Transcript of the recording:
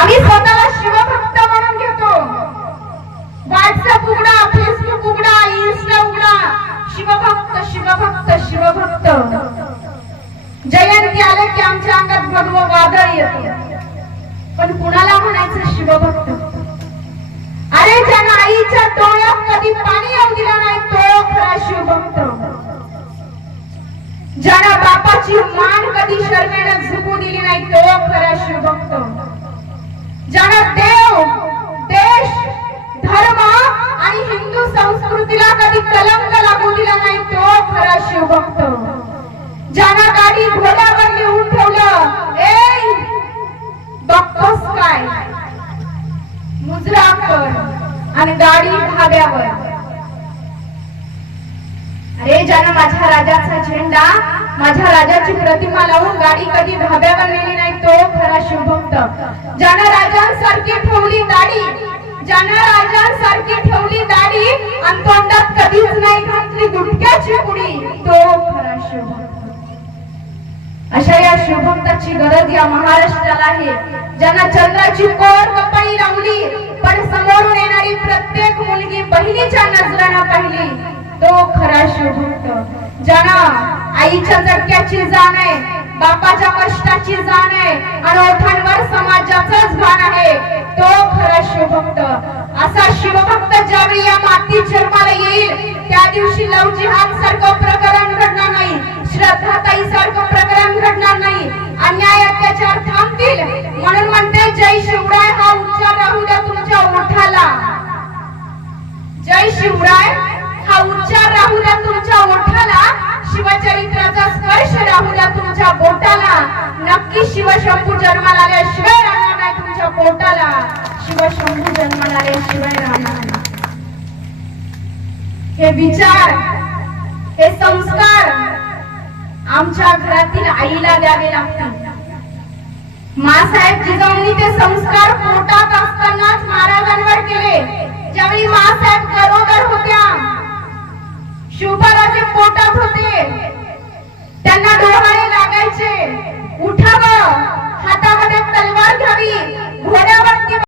आम्ही स्वतःला शिवभक्त म्हणून घेतो. व्हॉट्सअप उघडा फेसबुक उघडा इन्स्टा उघडा. शिवभक्त शिवभक्त शिवभक्त. जयंती आले की आमच्या अंगात भगव वादळ येते. पण कुणाला म्हणायचं शिवभक्त? अरे ज्यानं आईच्या डोळ्यात कधी पाणी येऊ दिलं नाही तो खरा शिवभक्त. ज्यानं बापाची मान कधी देश धर्म आणि हिंदू संस्कृतीला कधी कलंक लागू दिला नाही तो खरा शिवभक्त. ज्यानं गाडी घोड्यावर लिहून ठेवलं ए बघतोस काय? मुजरा कर आणि गाडी धाब्यावर. अरे ज्यानं माझ्या राजाचा झेंडा माझ्या राजाची प्रतिमा लावून गाडी कधी धाब्यावर नेली नाही तो खरा शिवभक्त. ज्यानं राजांसारखी ठेवली दाढी ज्यानं राजांसारखी ठेवली दाढी आणि तोंडात कधीच नाही घातली गुटक्याची पुडी तो खरा शिवभक्त. अशा या शिवभक्ताची गरज या महाराष्ट्राला आहे. ज्यांना चंद्राची कोर कपाळी लावली पण समोरून येणारी प्रत्येक मुलगी बहिणीच्या नजरानं पाहिली तो खरा शिवभक्त. ज्यांना आईच्या जटक्याची जाण आहे बापाच्या कष्टाची जाण आहे आणि ओठांवर समाजाचाच भान आहे. तो खरा शिवभक्त. असा शिवभक्त ज्यावेळी या माती जन्माला येईल त्या दिवशी लव जिहाद सारखं प्रकरण घडणार नाही श्रद्धाताई सारखं प्रकरण घडणार नाही. अन्याय अत्याचार थांबतील. म्हणून म्हणते जय शिवराय हा उच्चार राहू द्या तुमच्या ओठाला. जय शिवराय. की शिवशंभू जन्माला आल्याशिवाय राहणार नाही तुमच्या पोटाला. शिवशंभू जन्माला आल्याशिवाय राहणार हे विचार हे संस्कार आमच्या घरातील आईला द्यावे लागतात मासाहेब जिजाऊंनी ते संस्कार पोटात असतानाच महाराजांवर केले. ज्यावेळी मासाहेब गरोदर होत्या शिवबाराचे पोटात होते. त्यांना डोहाळे लागायचे.